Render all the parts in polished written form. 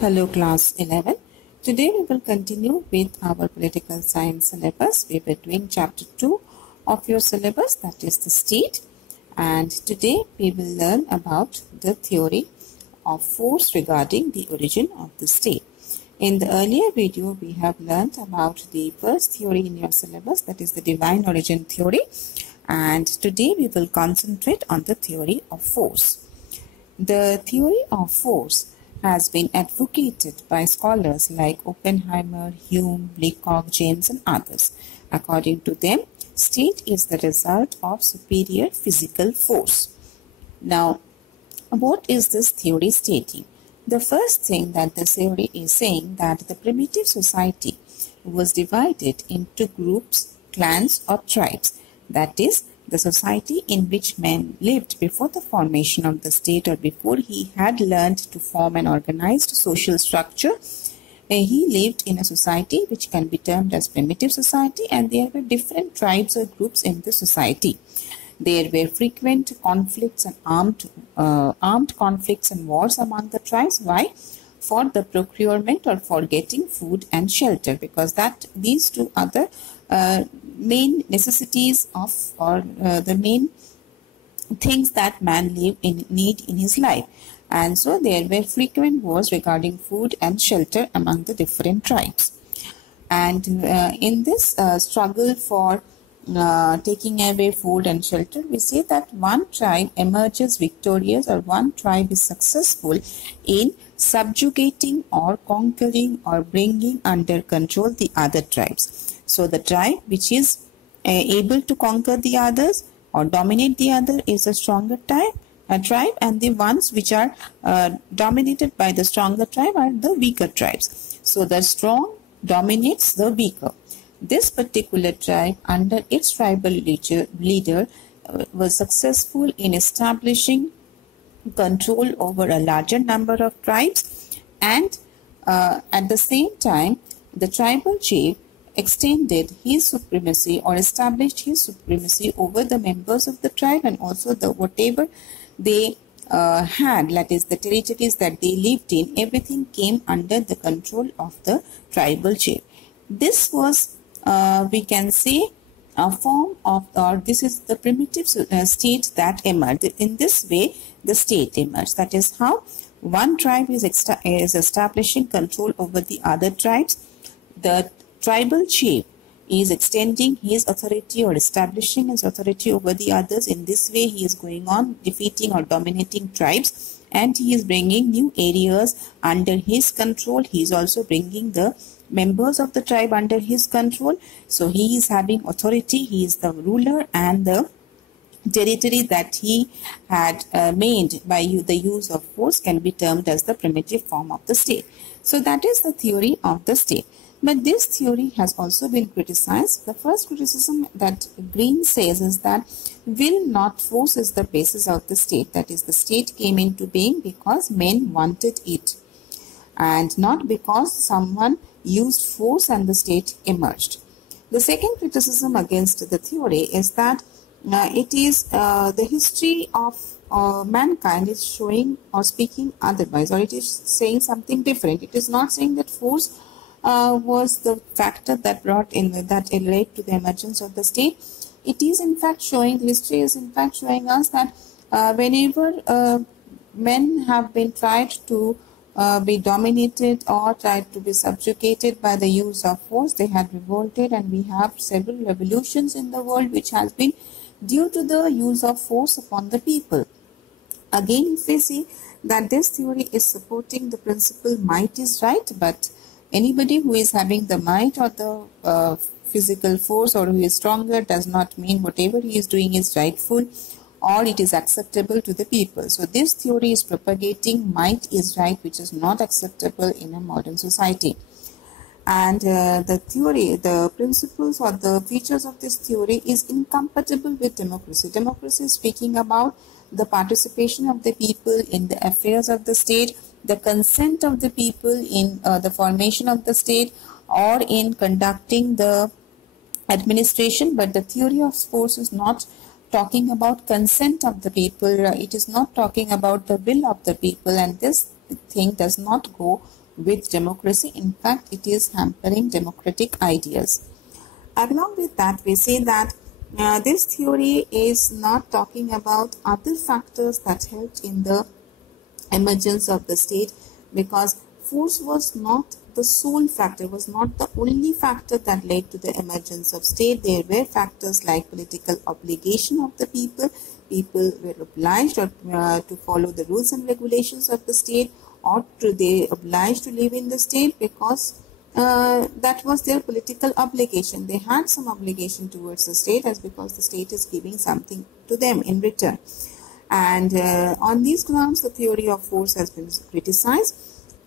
Hello class 11. Today we will continue with our political science syllabus. We were doing chapter 2 of your syllabus, that is the state, and today we will learn about the theory of force regarding the origin of the state. In the earlier video we have learned about the first theory in your syllabus, that is the divine origin theory, and today we will concentrate on the theory of force. The theory of force has been advocated by scholars like Oppenheimer, Hume, Leacock, James and others. According to them, state is the result of superior physical force. Now, what is this theory stating? The first thing that the theory is saying that the primitive society was divided into groups, clans or tribes. That is, the society in which man lived before the formation of the state or before he had learned to form an organized social structure, he lived in a society which can be termed as primitive society, and there were different tribes or groups in the society. There were frequent conflicts and armed conflicts and wars among the tribes. Why? For the procurement or for getting food and shelter, because these two other main necessities of the main things that man need in his life. And so there were frequent wars regarding food and shelter among the different tribes. And in this struggle for taking away food and shelter, we say that one tribe emerges victorious, or one tribe is successful in subjugating or conquering or bringing under control the other tribes. So the tribe which is able to conquer the others or dominate the other is a stronger tribe, and the ones which are dominated by the stronger tribe are the weaker tribes. So the strong dominates the weaker. This particular tribe, under its tribal leader, was successful in establishing control over a larger number of tribes, and at the same time the tribal chief extended his supremacy or established his supremacy over the members of the tribe, and also the whatever they had, that is the territories that they lived in, everything came under the control of the tribal chief. This was we can say a form of, or this is the primitive state that emerged. In this way the state emerged. That is how one tribe is establishing control over the other tribes. The tribal chief is extending his authority or establishing his authority over the others. In this way he is going on defeating or dominating tribes, and he is bringing new areas under his control. He is also bringing the members of the tribe under his control. So he is having authority, he is the ruler, and the territory that he had made by the use of force can be termed as the primitive form of the state. So that is the theory of the state. But this theory has also been criticized. The first criticism that Green says is that will not force is the basis of the state. That is, the state came into being because men wanted it, and not because someone used force and the state emerged. The second criticism against the theory is that it is the history of mankind is showing or speaking otherwise, or it is saying something different. It is not saying that force was the factor that brought in that led to the emergence of the state. It is in fact showing, the history is in fact showing us that whenever men have been tried to be dominated or tried to be subjugated by the use of force, they had revolted, and we have several revolutions in the world which has been due to the use of force upon the people. Again, if we see that this theory is supporting the principle might is right, but anybody who is having the might or the physical force, or who is stronger, does not mean whatever he is doing is rightful or it is acceptable to the people. So this theory is propagating might is right, which is not acceptable in a modern society. And the theory, the principles or the features of this theory is incompatible with democracy. Democracy is speaking about the participation of the people in the affairs of the state, the consent of the people in the formation of the state or in conducting the administration. But the theory of force is not talking about consent of the people. It is not talking about the will of the people, and this thing does not go with democracy. In fact, it is hampering democratic ideas. Along with that, we say that this theory is not talking about other factors that helped in the emergence of the state, because force was not the sole factor, was not the only factor that led to the emergence of state. There were factors like political obligation of the people. People were obliged to follow the rules and regulations of the state, or they obliged to live in the state because that was their political obligation. They had some obligation towards the state, as because the state is giving something to them in return. And on these grounds, the theory of force has been criticized.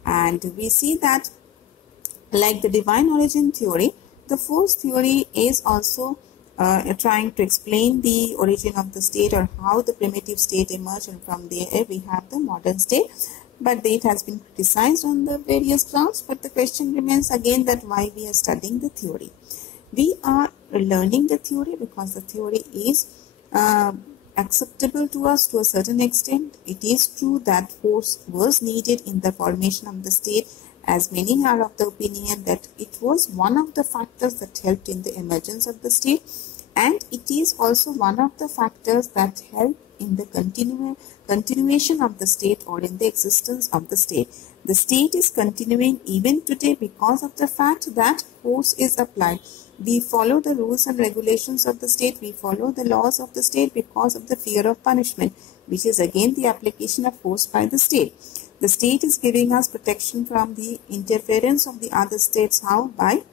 And we see that, like the divine origin theory, the force theory is also trying to explain the origin of the state, or how the primitive state emerged, and from there we have the modern state. But it has been criticized on the various grounds. But the question remains again that why we are studying the theory. We are learning the theory because the theory is acceptable to us to a certain extent. It is true that force was needed in the formation of the state, as many are of the opinion that it was one of the factors that helped in the emergence of the state, and it is also one of the factors that helped in the continuation of the state, or in the existence of the state. The state is continuing even today because of the fact that force is applied. We follow the rules and regulations of the state. We follow the laws of the state because of the fear of punishment, which is again the application of force by the state. The state is giving us protection from the interference of the other states. How? By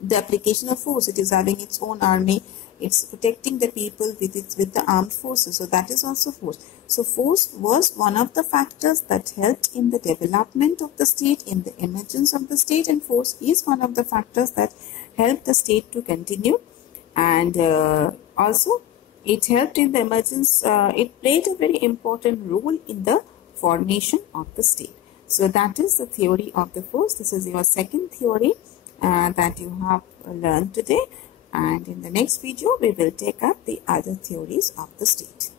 the application of force. It is having its own army. It's protecting the people with the armed forces. So that is also force. So force was one of the factors that helped in the development of the state, in the emergence of the state, and force is one of the factors that helped the state to continue. And also it helped in the emergence. It played a very important role in the formation of the state. So that is the theory of the force. This is your second theory that you have learned today. And in the next video, we will take up the other theories of the state.